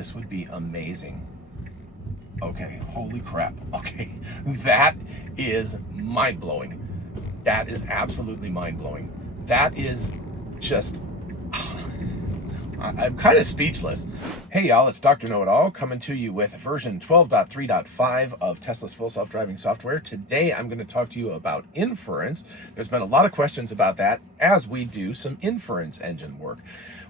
this would be amazing. Okay, holy crap. Okay, that is mind-blowing. That is absolutely mind-blowing. That is just, I'm kind of speechless. Hey y'all, it's Dr. Know-It-All coming to you with version 12.3.5 of Tesla's full self-driving software. Today I'm going to talk to you about Inference. There's been a lot of questions about that as we do some inference engine work.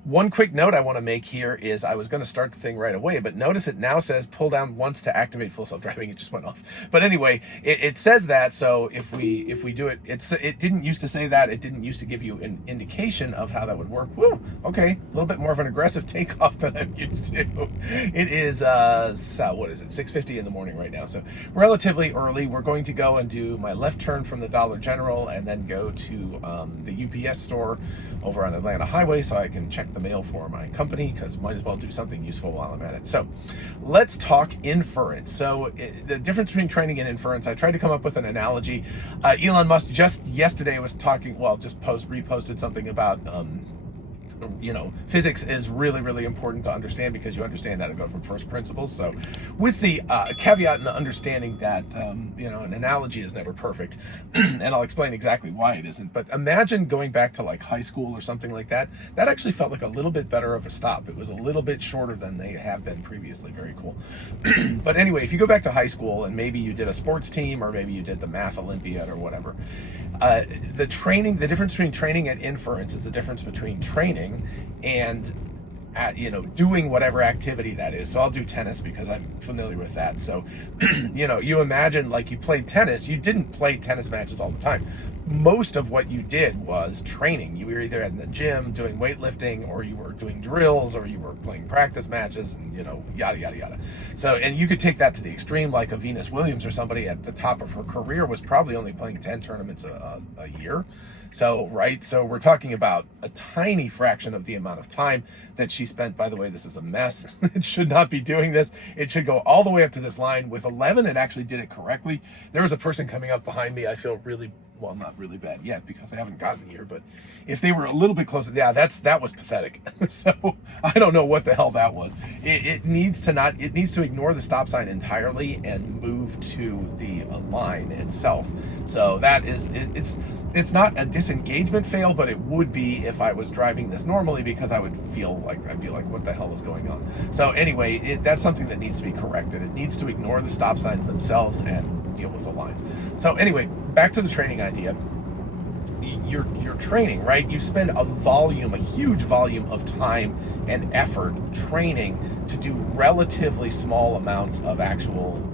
One quick note I want to make here is I was going to start the thing right away, but notice it now says pull down once to activate full self-driving. It just went off. But anyway, it says that, so if we do it, it didn't used to say that. It didn't used to give you an indication of how that would work. Woo, okay, a little bit more of an aggressive takeoff than I'm used to. It is, what is it, 6:50 in the morning right now, so relatively early. We're going to go and do my left turn from the Dollar General and then go to the UPS store over on Atlanta Highway so I can check the mail for my company, because might as well do something useful while I'm at it. So let's talk inference. So the difference between training and inference, I tried to come up with an analogy. Elon Musk just yesterday was talking, well, just reposted something about physics is really, really important to understand, because you understand how to go from first principles. So with the caveat and the understanding that, an analogy is never perfect, and I'll explain exactly why it isn't. But imagine going back to like high school or something like that. That actually felt like a little bit better of a stop. It was a little bit shorter than they have been previously. Very cool. But anyway, if you go back to high school and maybe you did a sports team, or maybe you did the math Olympiad or whatever, the difference between training and inference is the difference between training and doing whatever activity that is. So I'll do tennis because I'm familiar with that. So, you imagine like you played tennis, you didn't play tennis matches all the time. Most of what you did was training. You were either in the gym doing weightlifting, or you were doing drills, or you were playing practice matches, and yada, yada, yada. So, and you could take that to the extreme, like a Venus Williams or somebody at the top of her career was probably only playing 10 tournaments a year. So, right, so we're talking about a tiny fraction of the amount of time that she spent. By the way, this is a mess. It should not be doing this. It should go all the way up to this line. With 11, it actually did it correctly. There was a person coming up behind me. I feel really, well, not really bad yet because I haven't gotten here, but if they were a little bit closer, yeah, that was pathetic. So I don't know what the hell that was. It needs to ignore the stop sign entirely and move to the line itself. So that is, it's not a disengagement fail, but it would be if I was driving this normally, because I'd feel like, what the hell is going on? So anyway, that's something that needs to be corrected. It needs to ignore the stop signs themselves and deal with the lines. So anyway, back to the training idea. You're training, right? You spend a huge volume of time and effort training to do relatively small amounts of actual,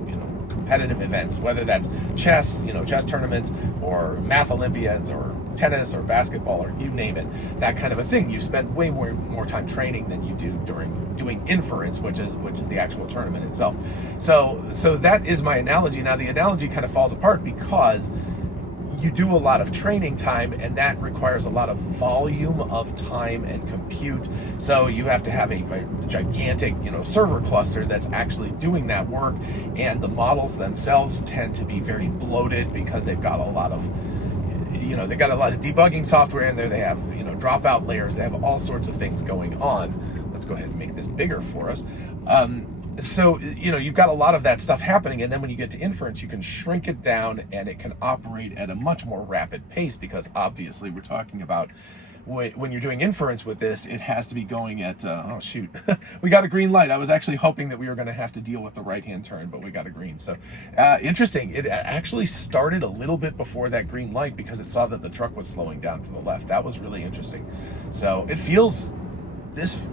competitive events, whether that's chess tournaments, or math Olympiads, or tennis, or basketball, or you name it, that kind of a thing. You spend way more time training than you do during doing inference, which is the actual tournament itself. So that is my analogy. Now the analogy kind of falls apart because you do a lot of training time, and that requires a lot of volume of time and compute. So you have to have a gigantic, server cluster that's actually doing that work. And the models themselves tend to be very bloated because they've got a lot of, they've got a lot of debugging software in there. They have, dropout layers. They have all sorts of things going on. Let's go ahead and make this bigger for us. So, you've got a lot of that stuff happening, and then when you get to inference, you can shrink it down, and it can operate at a much more rapid pace, because obviously we're talking about when you're doing inference with this, it has to be going at, oh shoot, we got a green light. I was actually hoping that we were going to have to deal with the right-hand turn, but we got a green. So interesting. It actually started a little bit before that green light because it saw that the truck was slowing down to the left. That was really interesting. So it feels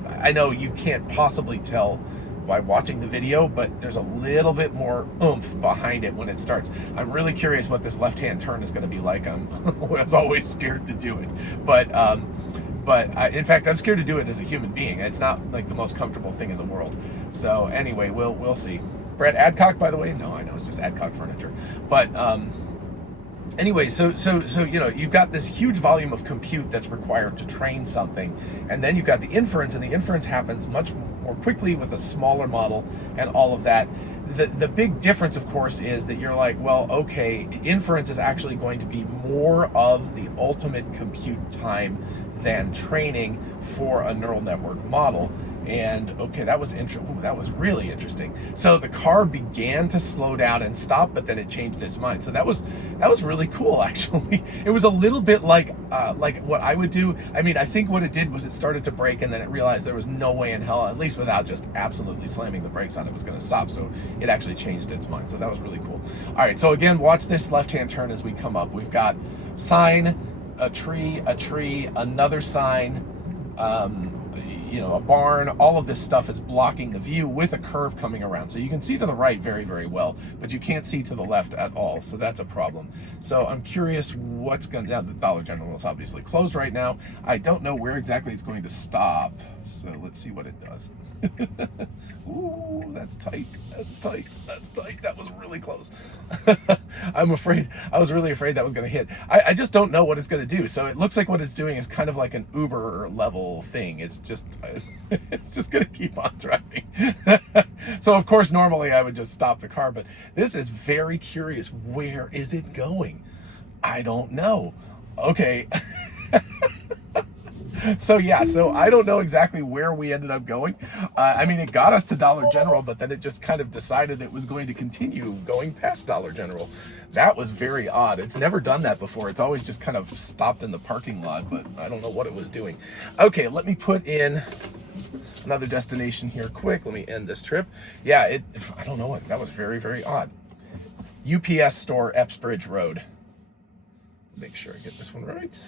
I know you can't possibly tell by watching the video, but there's a little bit more oomph behind it when it starts. I'm really curious what this left-hand turn is going to be like. I'm as always scared to do it, but in fact, I'm scared to do it as a human being. It's not like the most comfortable thing in the world. So anyway, we'll see. Brett Adcock, by the way. No, I know it's just Adcock Furniture, but anyway, so you've got this huge volume of compute that's required to train something, and then you've got the inference, and the inference happens much more quickly with a smaller model and all of that. The big difference, of course, is that you're like, well, okay, inference is actually going to be more of the ultimate compute time than training for a neural network model. And okay, that was that was really interesting. So the car began to slow down and stop, but then it changed its mind. So that was really cool, actually. It was a little bit like what I would do. I mean, I think what it did was it started to brake, and then it realized there was no way in hell, at least without just absolutely slamming the brakes on it, was going to stop. So it actually changed its mind. So that was really cool. All right, so again, watch this left-hand turn as we come up. We've got sign, a tree, another sign, a barn. All of this stuff is blocking the view with a curve coming around. So you can see to the right very, very well, but you can't see to the left at all. So that's a problem. So I'm curious what's going to, now the Dollar General is obviously closed right now. I don't know where exactly it's going to stop. So let's see what it does. Ooh, that's tight. That's tight. That's tight. That was really close. I was really afraid that was going to hit. I just don't know what it's going to do. So it looks like what it's doing is kind of like an Uber level thing. It's just going to keep on driving. So of course, normally I would just stop the car, but this is very curious. Where is it going? I don't know. Okay. So I don't know exactly where we ended up going. I mean, it got us to Dollar General, but then it just kind of decided it was going to continue going past Dollar General. That was very odd. It's never done that before. It's always just kind of stopped in the parking lot, but I don't know what it was doing. Okay, let me put in another destination here quick. Let me end this trip. Yeah, I don't know what, that was very, very odd. UPS store, Epsbridge Road. Make sure I get this one right.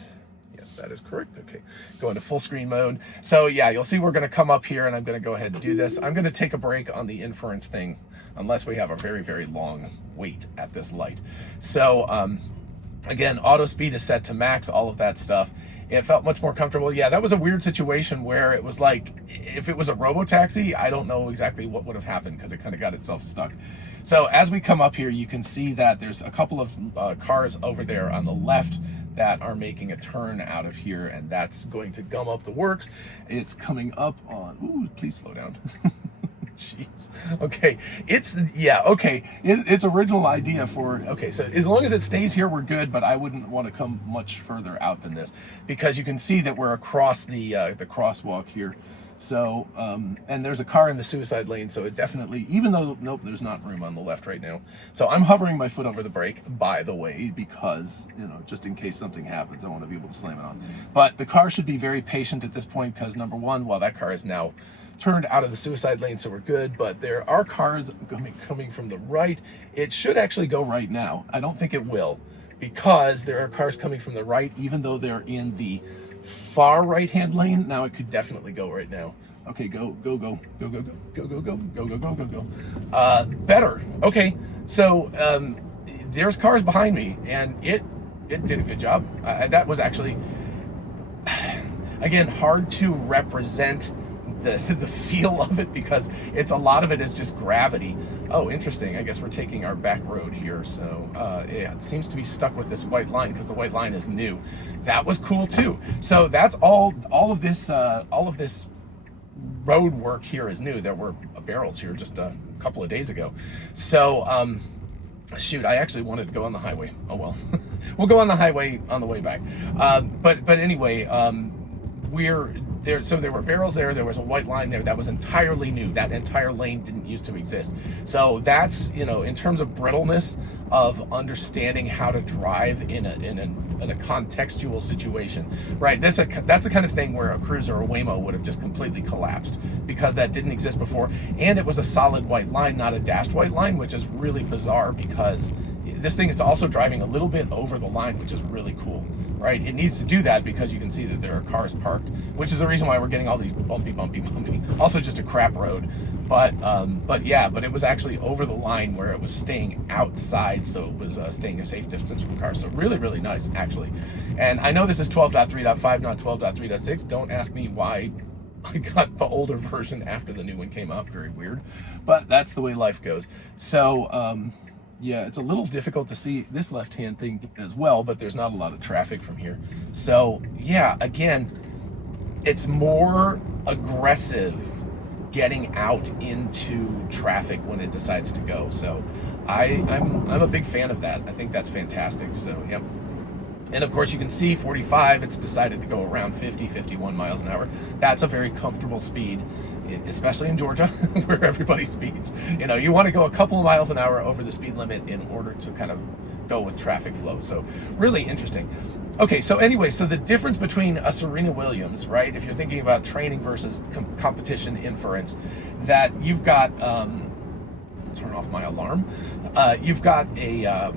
Yes, that is correct. Okay, go into full screen mode. So yeah, you'll see we're going to come up here, and I'm going to go ahead and do this. I'm going to take a break on the inference thing, unless we have a very, very long wait at this light. So again, auto speed is set to max, all of that stuff. It felt much more comfortable. Yeah, that was a weird situation where it was like, if it was a robo-taxi, I don't know exactly what would have happened because it kind of got itself stuck. So as we come up here, you can see that there's a couple of cars over there on the left that are making a turn out of here, and that's going to gum up the works. It's coming up on, ooh, please slow down. Jeez. Okay. It's original idea for, okay, so as long as it stays here, we're good, but I wouldn't want to come much further out than this, because you can see that we're across the crosswalk here. So, and there's a car in the suicide lane, so it definitely, even though, nope, there's not room on the left right now. So I'm hovering my foot over the brake, by the way, because, just in case something happens, I want to be able to slam it on. But the car should be very patient at this point, because number one, well, that car is now turned out of the suicide lane, so we're good, but there are cars coming from the right. It should actually go right now. I don't think it will, because there are cars coming from the right, even though they're in the far right-hand lane. Now it could definitely go right now. Okay, go. Better. Okay, so there's cars behind me, and it did a good job. That was actually, again, hard to represent the feel of it, because a lot of it is just gravity. Oh, interesting. I guess we're taking our back road here. So it seems to be stuck with this white line because the white line is new. That was cool too. So that's all of this road work here is new. There were barrels here just a couple of days ago. So shoot, I actually wanted to go on the highway. Oh well. We'll go on the highway on the way back. But anyway, we're there. So there were barrels there. There was a white line there that was entirely new. That entire lane didn't used to exist. So that's, in terms of brittleness of understanding how to drive in a contextual situation, right? That's the kind of thing where a Cruiser or Waymo would have just completely collapsed, because that didn't exist before, and it was a solid white line, not a dashed white line, which is really bizarre, because this thing is also driving a little bit over the line, which is really cool, right? It needs to do that because you can see that there are cars parked, which is the reason why we're getting all these bumpy. Also just a crap road. But it was actually over the line where it was staying outside, so it was staying a safe distance from cars. So really, really nice, actually. And I know this is 12.3.5, not 12.3.6. Don't ask me why I got the older version after the new one came out. Very weird. But that's the way life goes. So, yeah, it's a little difficult to see this left-hand thing as well, but there's not a lot of traffic from here. So, yeah, again, it's more aggressive getting out into traffic when it decides to go. So I'm a big fan of that. I think that's fantastic. So, yep. And of course you can see 45, it's decided to go around 50, 51 miles an hour. That's a very comfortable speed especially in Georgia, where everybody speeds. You know, you want to go a couple of miles an hour over the speed limit in order to kind of go with traffic flow. So really interesting. Okay, so anyway, so the difference between a Serena Williams, right, if you're thinking about training versus competition inference, that you've got, turn off my alarm, you've got a,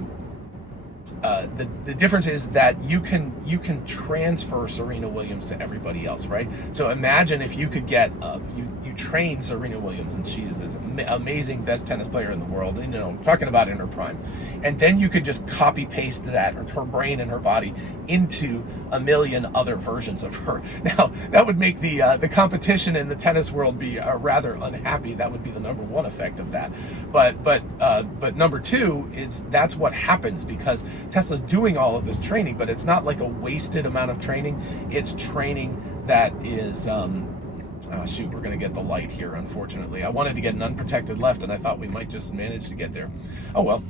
the difference is that you can transfer Serena Williams to everybody else, right? So imagine if you could get you train Serena Williams, and she is this amazing best tennis player in the world, and, you know, talking about in her prime, and then you could just copy paste that, her brain and her body, into a million other versions of her. Now that would make the competition in the tennis world be rather unhappy. That would be the number one effect of that. But number two is that's what happens because Tesla's doing all of this training, but it's not like a wasted amount of training. It's training that is oh shoot, we're gonna get the light here, unfortunately. I wanted to get an unprotected left, and I thought we might just manage to get there. Oh well.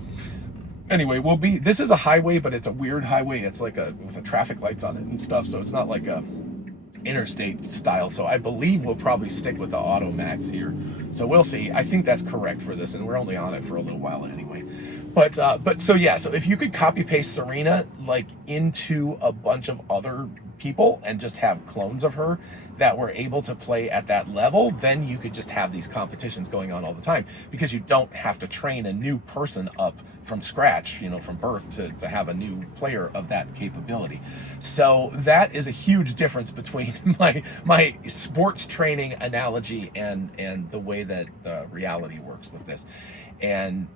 Anyway, this is a highway, but it's a weird highway. It's like with the traffic lights on it and stuff, so it's not like a interstate style. So I believe we'll probably stick with the Auto Max here. So we'll see. I think that's correct for this, and we're only on it for a little while anyway. But so yeah, so if you could copy paste Serena like into a bunch of other people and just have clones of her that were able to play at that level, then you could just have these competitions going on all the time because you don't have to train a new person up from scratch, you know, from birth to have a new player of that capability. So that is a huge difference between my sports training analogy and the way that the reality works with this. And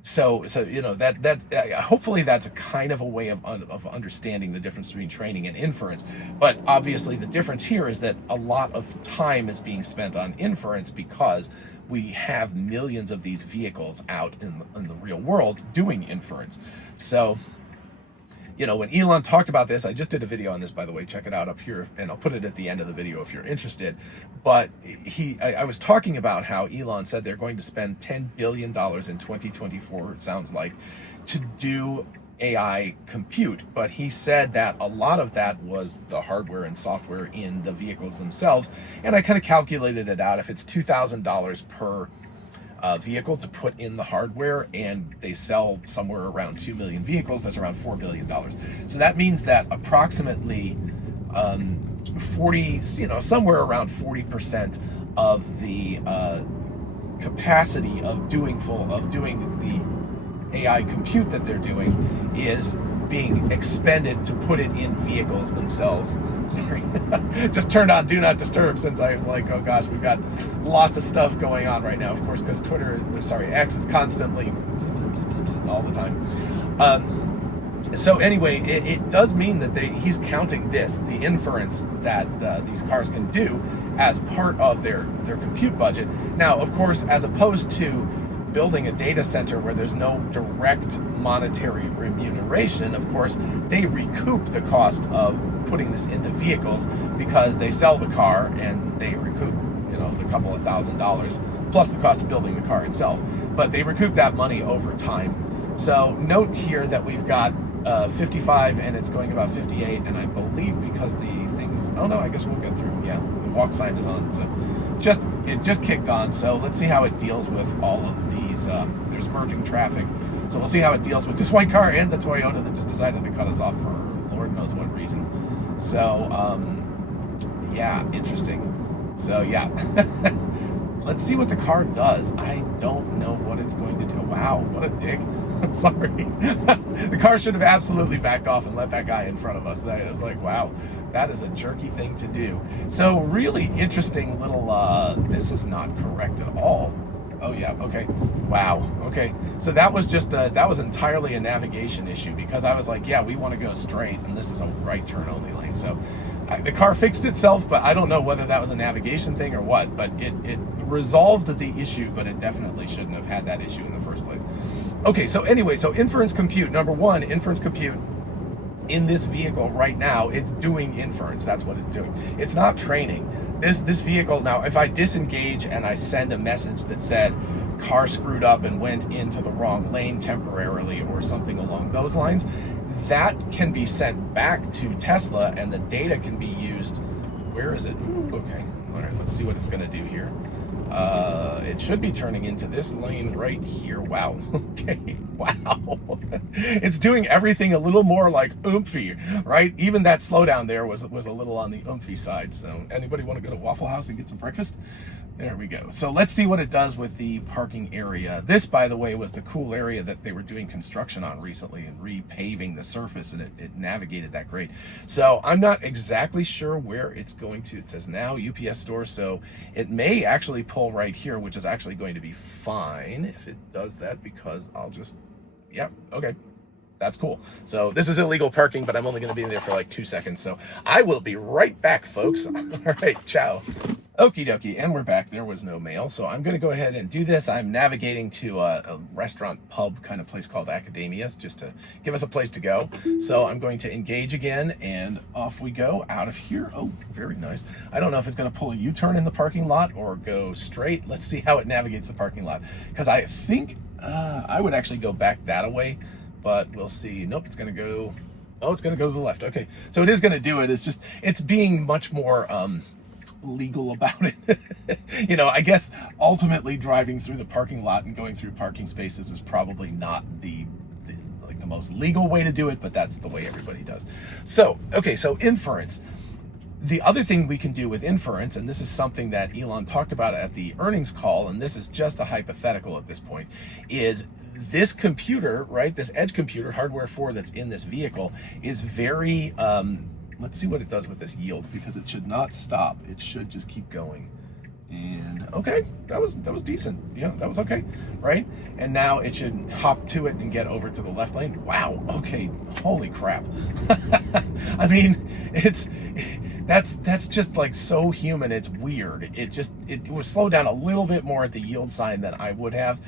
so you know, that hopefully that's a kind of a way of understanding the difference between training and inference. But obviously the difference here is that a lot of time is being spent on inference because we have millions of these vehicles out in the real world doing inference. So, you know, when Elon talked about this, I just did a video on this, by the way, check it out up here, and I'll put it at the end of the video if you're interested. But I was talking about how Elon said they're going to spend $10 billion in 2024, it sounds like, to do AI compute. But he said that a lot of that was the hardware and software in the vehicles themselves. And I kind of calculated it out. If it's $2,000 per vehicle to put in the hardware, and they sell somewhere around 2 million vehicles, that's around $4 billion. So that means that approximately 40, you know, somewhere around 40% of the capacity of doing the AI compute that they're doing is being expended to put it in vehicles themselves. Sorry, just turned on Do Not Disturb since I'm like, oh gosh, we've got lots of stuff going on right now, of course, because X is constantly all the time. So anyway, it does mean that he's counting the inference that these cars can do as part of their compute budget. Now, of course, as opposed to building a data center where there's no direct monetary remuneration, of course, they recoup the cost of putting this into vehicles because they sell the car and they recoup, you know, the couple of $1,000s plus the cost of building the car itself. But they recoup that money over time. So note here that we've got 55 and it's going about 58, and I believe because the things, oh no, I guess we'll get through. Yeah, the walk sign is on, so it just kicked on. So let's see how it deals with all of these. There's merging traffic, so we'll see how it deals with this white car and the Toyota that just decided to cut us off for Lord knows what reason. So yeah, interesting. So yeah. Let's see what the car does. I don't know what it's going to do. Wow, what a dick. Sorry. The car should have absolutely backed off and let that guy in front of us. I was like, wow, that is a jerky thing to do. So really interesting little, this is not correct at all. Oh yeah, okay. Wow, okay. So that was just, that was entirely a navigation issue because I was like, yeah, we want to go straight and this is a right turn only lane. So the car fixed itself, but I don't know whether that was a navigation thing or what, but it resolved the issue, but it definitely shouldn't have had that issue in the first place. Okay, so anyway, so inference compute. Number one, inference compute in this vehicle right now, it's doing inference. That's what it's doing. It's not training. This vehicle, now, if I disengage and I send a message that said, car screwed up and went into the wrong lane temporarily or something along those lines, that can be sent back to Tesla and the data can be used. Where is it? Ooh, okay, all right, let's see what it's gonna do here. It should be turning into this lane right here. Wow. Okay. Wow. It's doing everything a little more like oomphy, right? Even that slowdown there was a little on the oomphy side. So anybody want to go to Waffle House and get some breakfast? There we go. So let's see what it does with the parking area. This, by the way, was the cool area that they were doing construction on recently and repaving the surface, and it navigated that great. So I'm not exactly sure where it's going to. It says now UPS store, so it may actually pull right here, which is actually going to be fine if it does that, because I'll just, yep, okay. That's cool. So this is illegal parking, but I'm only going to be in there for like 2 seconds. So I will be right back, folks. All right, ciao. Okie dokie, and we're back. There was no mail, so I'm going to go ahead and do this. I'm navigating to a restaurant pub kind of place called Academia's, just to give us a place to go. So I'm going to engage again, and off we go out of here. Oh, very nice. I don't know if it's going to pull a U-turn in the parking lot or go straight. Let's see how it navigates the parking lot, because I think I would actually go back that way, but we'll see. Nope, it's going to go, oh, it's going to go to the left. Okay, so it is going to do it. It's just, it's being much more legal about it. You know, I guess ultimately driving through the parking lot and going through parking spaces is probably not the most legal way to do it, but that's the way everybody does. So, okay, so Inference. The other thing we can do with Inference, and this is something that Elon talked about at the earnings call, and this is just a hypothetical at this point, is this computer, right, this edge computer, hardware 4 that's in this vehicle, is very, let's see what it does with this yield, because it should not stop. It should just keep going. And okay, that was decent. Yeah, that was okay, right? And now it should hop to it and get over to the left lane. Wow, okay, holy crap. I mean, that's just like so human. It's weird. It would slow down a little bit more at the yield sign than I would have,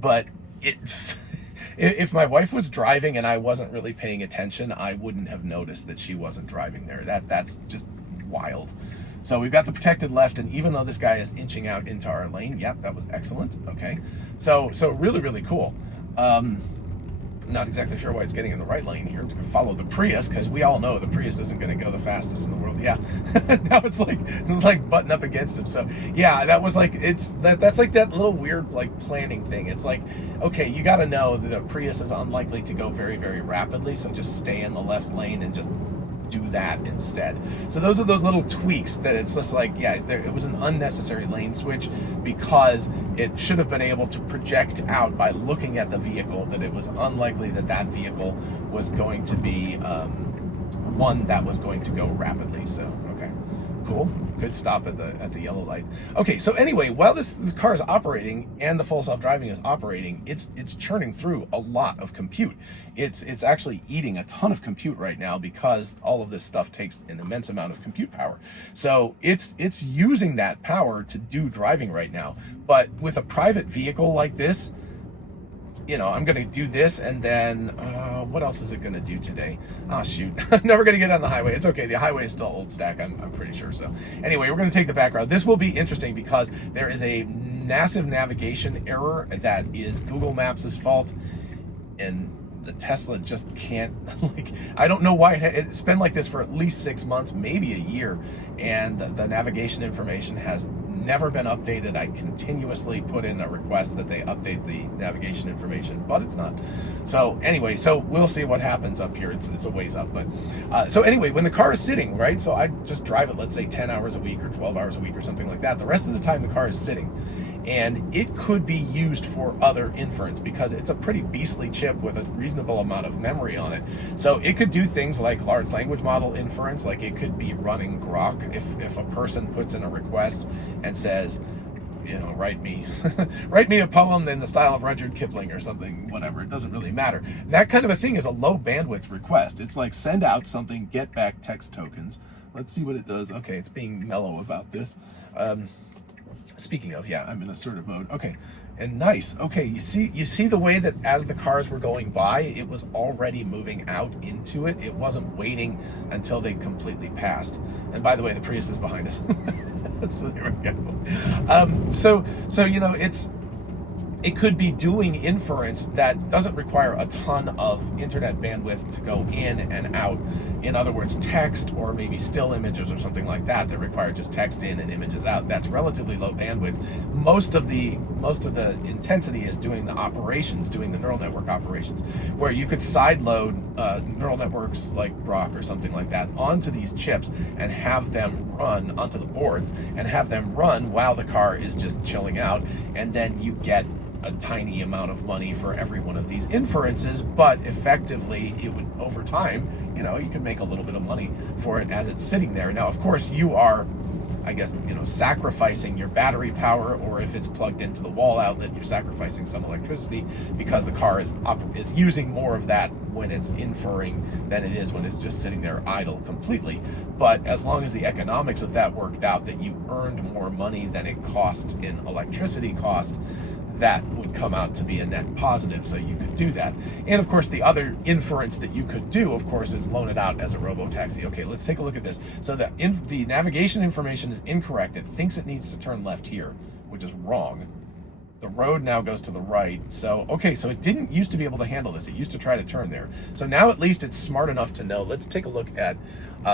but if my wife was driving and I wasn't really paying attention, I wouldn't have noticed that she wasn't driving there. That's just wild. So we've got the protected left, and even though this guy is inching out into our lane, yep, that was excellent. Okay, so really, really cool. Not exactly sure why it's getting in the right lane here to follow the Prius, because we all know the Prius isn't going to go the fastest in the world. Yeah, now it's like butting up against him. So yeah, that was like, that's like that little weird like planning thing. It's like, okay, you got to know that a Prius is unlikely to go very, very rapidly, so just stay in the left lane and just do that instead. So those are those little tweaks that it's just like, yeah, it was an unnecessary lane switch, because it should have been able to project out by looking at the vehicle that it was unlikely that that vehicle was going to be one that was going to go rapidly. So okay, cool, good stop at the yellow light. Okay, so anyway, while this car is operating and the full self-driving is operating, it's churning through a lot of compute. It's actually eating a ton of compute right now, because all of this stuff takes an immense amount of compute power. So it's using that power to do driving right now. But with a private vehicle like this, you know, I'm going to do this, and then what else is it going to do today? Oh, shoot. I'm never going to get on the highway. It's okay. The highway is still old stack, I'm pretty sure. So anyway, we're going to take the back route. This will be interesting, because there is a massive navigation error that is Google Maps' fault, and the Tesla just can't, like, I don't know why it's been like this for at least 6 months, maybe a year, and the navigation information has never been updated. I continuously put in a request that they update the navigation information, but it's not. So anyway, so we'll see what happens up here. It's a ways up, but so anyway, when the car is sitting, right, so I just drive it, let's say 10 hours a week or 12 hours a week or something like that. The rest of the time the car is sitting, and it could be used for other inference, because it's a pretty beastly chip with a reasonable amount of memory on it. So it could do things like large language model inference, like it could be running Grok if a person puts in a request and says, you know, write me a poem in the style of Rudyard Kipling or something, whatever, it doesn't really matter. That kind of a thing is a low bandwidth request. It's like send out something, get back text tokens. Let's see what it does. Okay, it's being mellow about this. Speaking of, yeah, I'm in assertive mode. Okay, and nice. Okay, you see the way that as the cars were going by, it was already moving out into it. It wasn't waiting until they completely passed. And by the way, the Prius is behind us. So there we go. So you know, it could be doing inference that doesn't require a ton of internet bandwidth to go in and out. In other words, text or maybe still images or something like that require just text in and images out. That's relatively low bandwidth. Most of the intensity is doing the operations, doing the neural network operations, where you could sideload neural networks like Grok or something like that onto these chips and have them run onto the boards and have them run while the car is just chilling out, and then you get a tiny amount of money for every one of these inferences, but effectively it would, over time, you can make a little bit of money for it as it's sitting there. Now, of course, you are, I guess, sacrificing your battery power, or if it's plugged into the wall outlet, you're sacrificing some electricity because the car is using more of that when it's inferring than it is when it's just sitting there idle completely. But as long as the economics of that worked out, that you earned more money than it cost in electricity cost, that would come out to be a net positive, so you could do that. And of course, the other inference that you could do, of course, is loan it out as a robo-taxi. Okay, let's take a look at this. So the navigation information is incorrect. It thinks it needs to turn left here, which is wrong. The road now goes to the right. So, okay, so it didn't used to be able to handle this. It used to try to turn there. So now at least it's smart enough to know. Let's take a look at,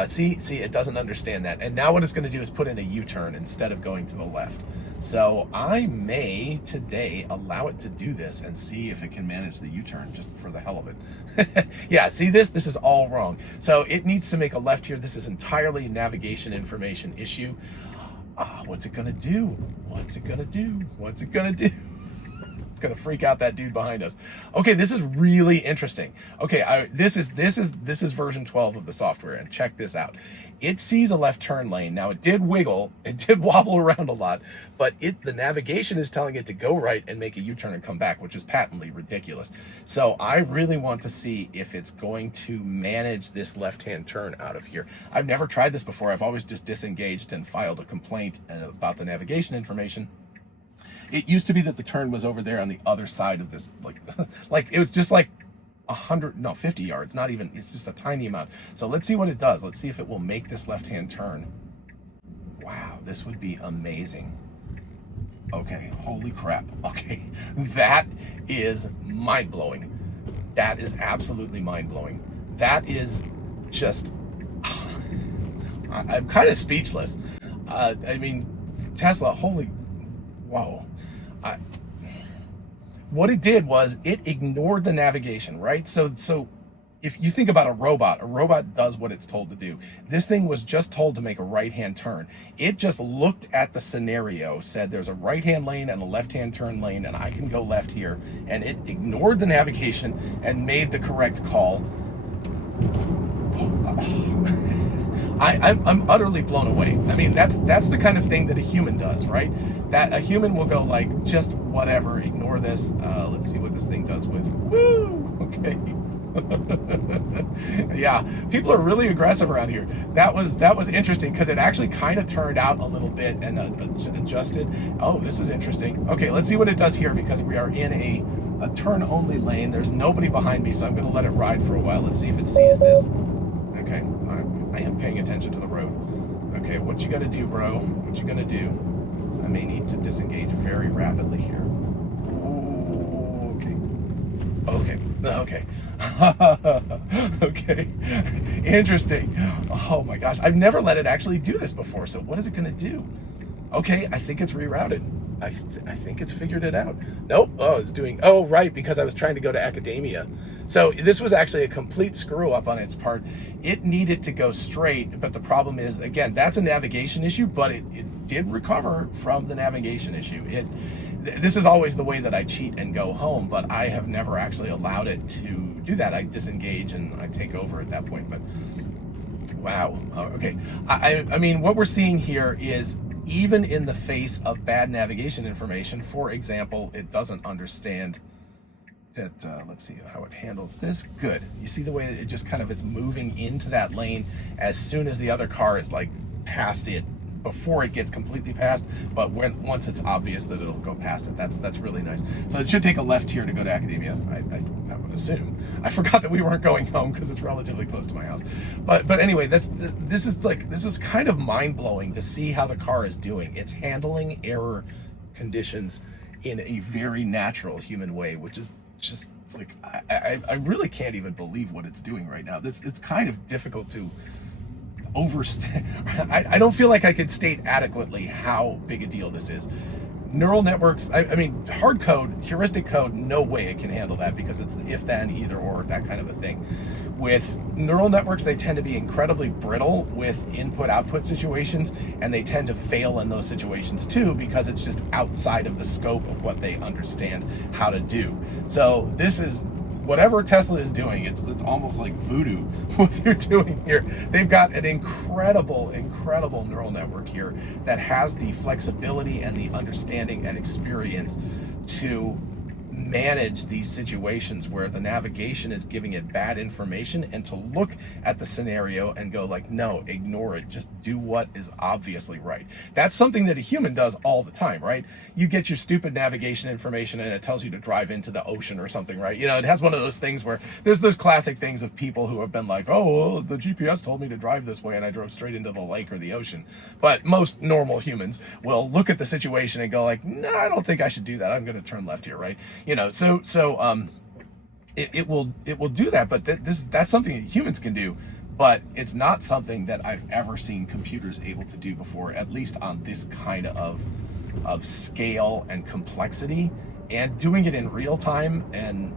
see, it doesn't understand that. And now what it's gonna do is put in a U-turn instead of going to the left. So I may today allow it to do this and see if it can manage the U-turn just for the hell of it. Yeah, see this? This is all wrong. So it needs to make a left here. This is entirely a navigation information issue. What's it gonna do? What's it gonna do? What's it gonna do? It's gonna freak out that dude behind us. Okay, this is really interesting. Okay, this is version 12 of the software, and check this out. It sees a left turn lane. Now it did wiggle, it did wobble around a lot, but the navigation is telling it to go right and make a U-turn and come back, which is patently ridiculous. So I really want to see if it's going to manage this left-hand turn out of here. I've never tried this before. I've always just disengaged and filed a complaint about the navigation information. It used to be that the turn was over there on the other side of this, like it was just like 50 yards, not even, it's just a tiny amount. So let's see what it does. Let's see if it will make this left-hand turn. Wow, this would be amazing. Okay, holy crap. Okay, that is mind-blowing. That is absolutely mind-blowing. That is just, I'm kind of speechless. I mean, Tesla, holy, whoa. What it did was it ignored the navigation, right? So if you think about a robot does what it's told to do. This thing was just told to make a right-hand turn. It just looked at the scenario, said there's a right-hand lane and a left-hand turn lane, and I can go left here. And it ignored the navigation and made the correct call. I'm utterly blown away. I mean, that's the kind of thing that a human does, right? That a human will go like, just whatever, ignore this. Let's see what this thing does with, woo, okay. Yeah, people are really aggressive around here. That was interesting because it actually kind of turned out a little bit and adjusted. Oh, this is interesting. Okay, let's see what it does here because we are in a turn-only lane. There's nobody behind me, so I'm going to let it ride for a while. Let's see if it sees this. Okay, I am paying attention to the road. Okay, what you gonna do, bro? What you gonna do? I may need to disengage very rapidly here. Ooh, okay. Okay. Interesting. Oh my gosh, I've never let it actually do this before, so what is it gonna do? Okay, I think it's rerouted. I think it's figured it out. Nope, oh, right, because I was trying to go to academia. So this was actually a complete screw up on its part. It needed to go straight, but the problem is, again, that's a navigation issue, but it did recover from the navigation issue. This is always the way that I cheat and go home, but I have never actually allowed it to do that. I disengage and I take over at that point, but wow, okay. I mean, what we're seeing here is even in the face of bad navigation information, for example, it doesn't understand that, let's see how it handles this. Good. You see the way that it just kind of is moving into that lane as soon as the other car is like past it, before it gets completely past, but once it's obvious that it'll go past it. That's really nice. So it should take a left here to go to academia, I would assume. I forgot that we weren't going home because it's relatively close to my house. But anyway, this is kind of mind-blowing to see how the car is doing. It's handling error conditions in a very natural human way, which is just like, I really can't even believe what it's doing right now. It's kind of difficult to overstate. I don't feel like I could state adequately how big a deal this is. Neural networks, I mean, hard code, heuristic code, no way it can handle that, because it's if then, either or, that kind of a thing. With neural networks, they tend to be incredibly brittle with input-output situations, and they tend to fail in those situations too, because it's just outside of the scope of what they understand how to do. So this is, whatever Tesla is doing, it's almost like voodoo what they're doing here. They've got an incredible neural network here that has the flexibility and the understanding and experience to manage these situations where the navigation is giving it bad information, and to look at the scenario and go like, no, ignore it, just do what is obviously right. That's something that a human does all the time, right? You get your stupid navigation information and it tells you to drive into the ocean or something, right? You know, it has one of those things where there's those classic things of people who have been like, oh, well, the GPS told me to drive this way and I drove straight into the lake or the ocean. But most normal humans will look at the situation and go like, no, I don't think I should do that, I'm going to turn left here, right? You know, it will do that, but that's something that humans can do, but it's not something that I've ever seen computers able to do before, at least on this kind of scale and complexity, and doing it in real time, and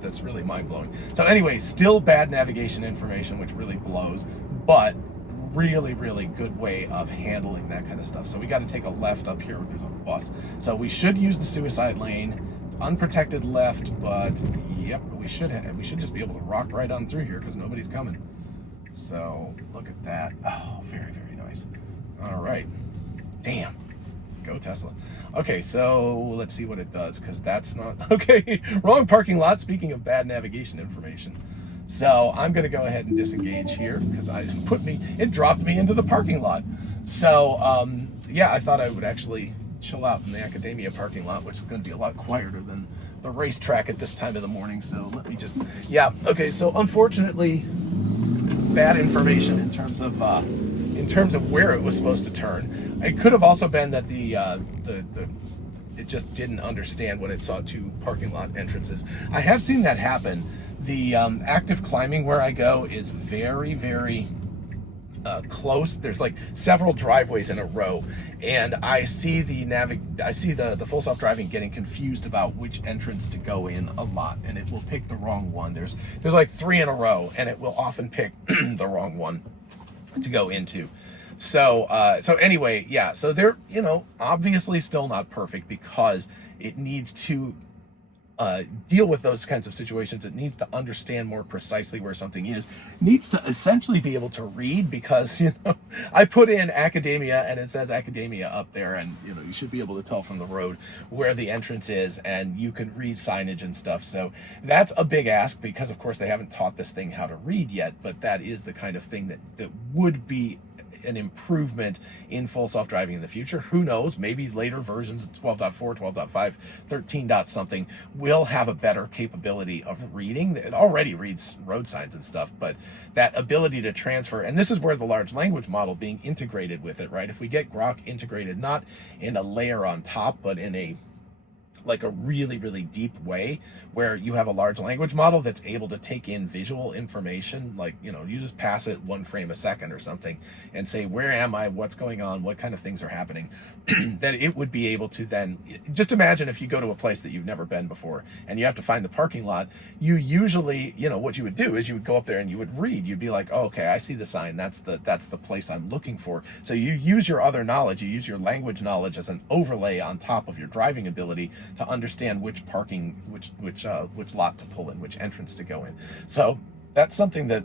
that's really mind-blowing. So anyway, still bad navigation information, which really blows, but really good way of handling that kind of stuff. So we got to take a left up here. There's a bus, so we should use the suicide lane. It's unprotected left, but yep, we should just be able to rock right on through here because nobody's coming. So look at that. Oh, very nice. All right, damn, go Tesla. Okay, so let's see what it does, because that's not okay. Wrong parking lot. Speaking of bad navigation information. So I'm going to go ahead and disengage here because it dropped me into the parking lot. So yeah, I thought I would actually chill out in the academia parking lot, which is going to be a lot quieter than the racetrack at this time of the morning. So let me just, yeah, okay. So unfortunately, bad information in terms of where it was supposed to turn. It could have also been that it just didn't understand when it saw two parking lot entrances. I have seen that happen. The active climbing where I go is very close. There's like several driveways in a row, and I see the full self-driving getting confused about which entrance to go in a lot, and it will pick the wrong one. There's like 3 in a row, and it will often pick the wrong one to go into. So anyway, yeah, so they're, you know, obviously still not perfect, because it needs to deal with those kinds of situations. It needs to understand more precisely where something is, needs to essentially be able to read, because, you know, I put in academia and it says academia up there, and, you know, you should be able to tell from the road where the entrance is, and you can read signage and stuff. So that's a big ask, because of course they haven't taught this thing how to read yet, but that is the kind of thing that would be an improvement in full self-driving in the future. Who knows, maybe later versions of 12.4, 12.5, 13 dot something will have a better capability of reading. It already reads road signs and stuff, but that ability to transfer, and this is where the large language model being integrated with it, right? If we get Grok integrated, not in a layer on top, but in a really deep way, where you have a large language model that's able to take in visual information, like, you know, you just pass it 1 frame a second or something and say, where am I, what's going on, what kind of things are happening, that it would be able to then, just imagine if you go to a place that you've never been before and you have to find the parking lot, you usually, you know, what you would do is you would go up there and you would read. You'd be like, oh, okay, I see the sign, that's the place I'm looking for. So you use your other knowledge, you use your language knowledge as an overlay on top of your driving ability to understand which parking, which lot to pull in, which entrance to go in. So that's something that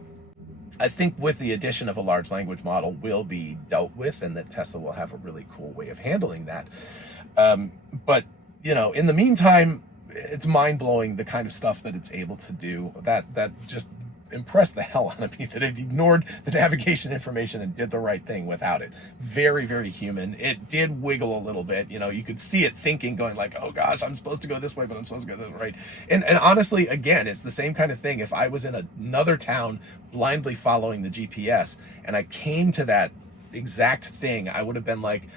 I think with the addition of a large language model will be dealt with, and that Tesla will have a really cool way of handling that. But, you know, in the meantime, it's mind-blowing the kind of stuff that it's able to do. That just impressed the hell out of me, that it ignored the navigation information and did the right thing without it. Very human. It did wiggle a little bit, you know, you could see it thinking, going like, oh gosh, I'm supposed to go this way, but I'm supposed to go this way, right? And honestly, again, it's the same kind of thing. If I was in another town blindly following the GPS and I came to that exact thing, I would have been like,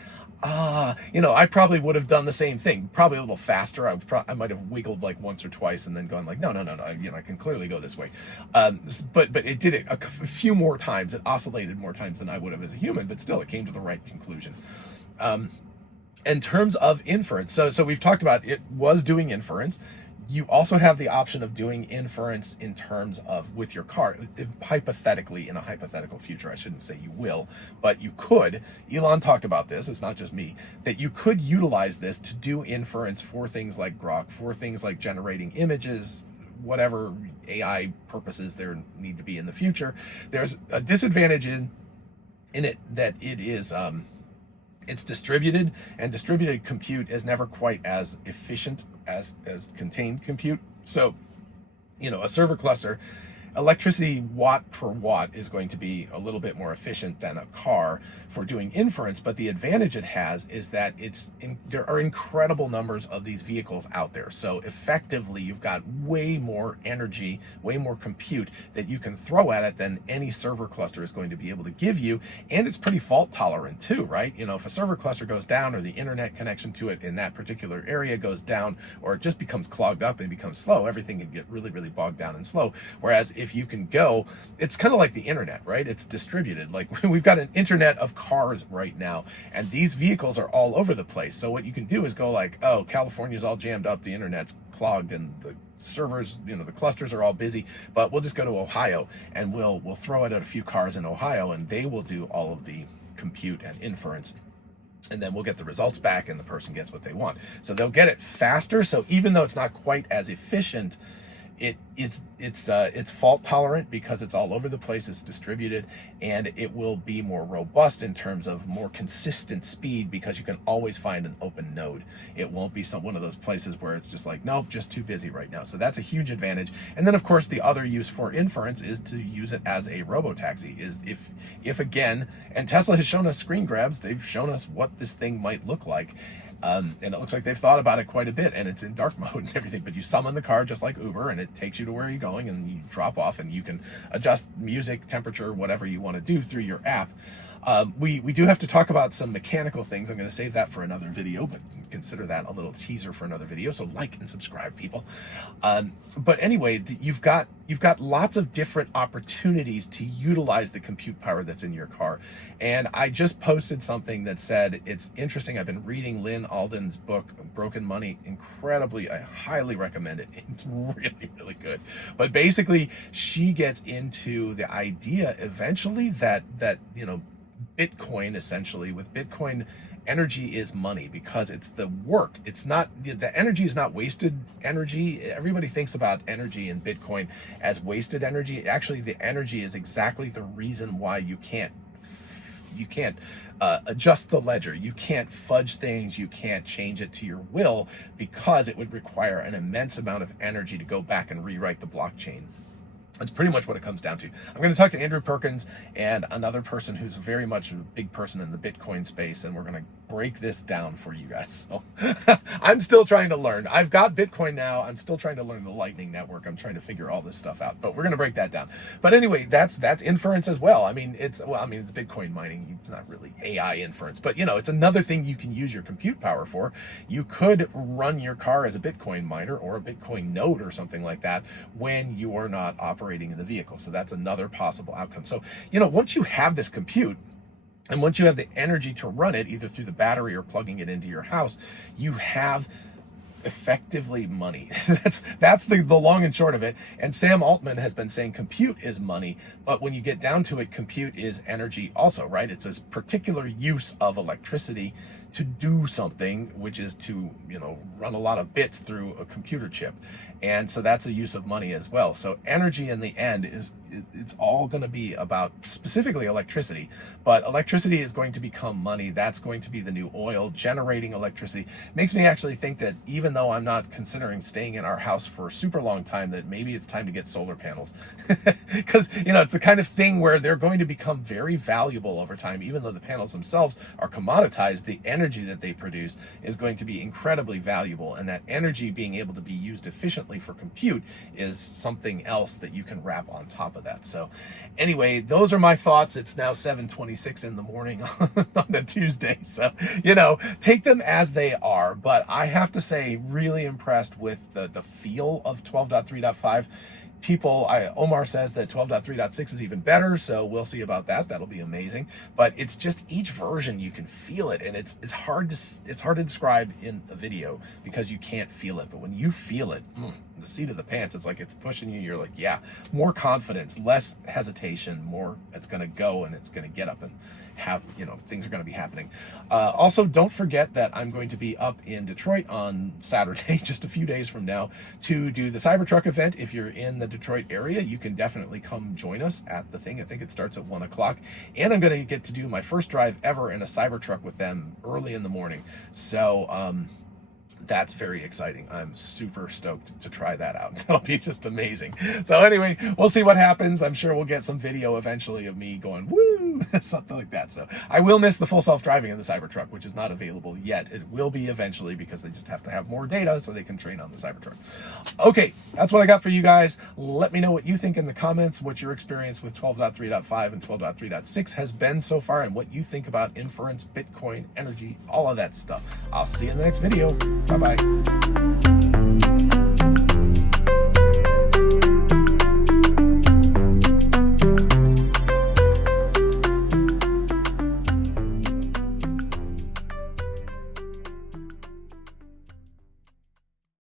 I probably would have done the same thing, probably a little faster. I might have wiggled like once or twice and then gone like, no, I can clearly go this way. But it did it a few more times. It oscillated more times than I would have as a human, but still it came to the right conclusion. In terms of inference, so we've talked about it was doing inference. You also have the option of doing inference in terms of with your car. Hypothetically, in a hypothetical future, I shouldn't say you will, but you could. Elon talked about this, it's not just me, that you could utilize this to do inference for things like Grok, for things like generating images, whatever AI purposes there need to be in the future. There's a disadvantage in it that it is... it's distributed, and distributed compute is never quite as efficient as contained compute. So, a server cluster, electricity watt per watt is going to be a little bit more efficient than a car for doing inference, but the advantage it has is that there are incredible numbers of these vehicles out there. So effectively, you've got way more energy, way more compute that you can throw at it than any server cluster is going to be able to give you. And it's pretty fault tolerant too, right? If a server cluster goes down, or the internet connection to it in that particular area goes down, or it just becomes clogged up and becomes slow, everything can get really, really bogged down and slow. Whereas if you can go, it's kind of like the internet, right? It's distributed. Like we've got an internet of cars right now, and these vehicles are all over the place. So what you can do is go like, oh, California's all jammed up, the internet's clogged, and the servers, the clusters are all busy, but we'll just go to Ohio and we'll throw it at a few cars in Ohio, and they will do all of the compute and inference, and then we'll get the results back and the person gets what they want. So they'll get it faster. So even though it's not quite as efficient, it's fault tolerant because it's all over the place, it's distributed, and it will be more robust in terms of more consistent speed because you can always find an open node. It won't be one of those places where it's just like, nope, just too busy right now. So that's a huge advantage. And then of course the other use for inference is to use it as a robotaxi. Is if again, and Tesla has shown us screen grabs, they've shown us what this thing might look like. And it looks like they've thought about it quite a bit, and it's in dark mode and everything, but you summon the car just like Uber, and it takes you to where you're going, and you drop off, and you can adjust music, temperature, whatever you want to do through your app. We do have to talk about some mechanical things. I'm going to save that for another video, but consider that a little teaser for another video. So like and subscribe, people. But anyway, you've got lots of different opportunities to utilize the compute power that's in your car. And I just posted something that said it's interesting. I've been reading Lynn Alden's book, Broken Money, incredibly. I highly recommend it. It's really, really good. But basically, she gets into the idea eventually that Bitcoin, essentially, with Bitcoin, energy is money because it's the work. It's not, the energy is not wasted energy. Everybody thinks about energy in Bitcoin as wasted energy. Actually, the energy is exactly the reason why you can't adjust the ledger. You can't fudge things. You can't change it to your will because it would require an immense amount of energy to go back and rewrite the blockchain. That's pretty much what it comes down to. I'm going to talk to Andrew Perkins and another person who's very much a big person in the Bitcoin space, and we're going to break this down for you guys. So I'm still trying to learn. I've got Bitcoin now. I'm still trying to learn the Lightning Network. I'm trying to figure all this stuff out, but we're going to break that down. But anyway, that's inference as well. It's Bitcoin mining. It's not really AI inference, but it's another thing you can use your compute power for. You could run your car as a Bitcoin miner or a Bitcoin node or something like that when you are not operating in the vehicle. So that's another possible outcome. So, once you have this compute, and once you have the energy to run it, either through the battery or plugging it into your house, you have effectively money. That's the long and short of it. And Sam Altman has been saying compute is money, but when you get down to it, compute is energy also, right? It's a particular use of electricity to do something, which is to, run a lot of bits through a computer chip. And so that's a use of money as well. So energy in the end it's all going to be about specifically electricity, but electricity is going to become money. That's going to be the new oil. Generating electricity makes me actually think that even though I'm not considering staying in our house for a super long time, that maybe it's time to get solar panels because it's the kind of thing where they're going to become very valuable over time. Even though the panels themselves are commoditized, the energy energy that they produce is going to be incredibly valuable, and that energy being able to be used efficiently for compute is something else that you can wrap on top of that. So anyway, those are my thoughts. It's now 7:26 in the morning on a Tuesday, so take them as they are. But I have to say, really impressed with the feel of 12.3.5. Omar says that 12.3.6 is even better, so we'll see about that. That'll be amazing. But it's just each version you can feel it, and it's hard to describe in a video because you can't feel it. But when you feel it, the seat of the pants, it's like it's pushing you. You're like, yeah, more confidence, less hesitation, more it's going to go and it's going to get up and have, things are going to be happening. Also, don't forget that I'm going to be up in Detroit on Saturday, just a few days from now, to do the Cybertruck event. If you're in the Detroit area, you can definitely come join us at the thing. I think it starts at 1 o'clock. And I'm going to get to do my first drive ever in a Cybertruck with them early in the morning. So, that's very exciting. I'm super stoked to try that out. That'll be just amazing. So anyway, we'll see what happens. I'm sure we'll get some video eventually of me going, woo, something like that. So I will miss the full self-driving in the Cybertruck, which is not available yet. It will be eventually because they just have to have more data so they can train on the Cybertruck. Okay, that's what I got for you guys. Let me know what you think in the comments, what your experience with 12.3.5 and 12.3.6 has been so far, and what you think about inference, Bitcoin, energy, all of that stuff. I'll see you in the next video. Bye-bye.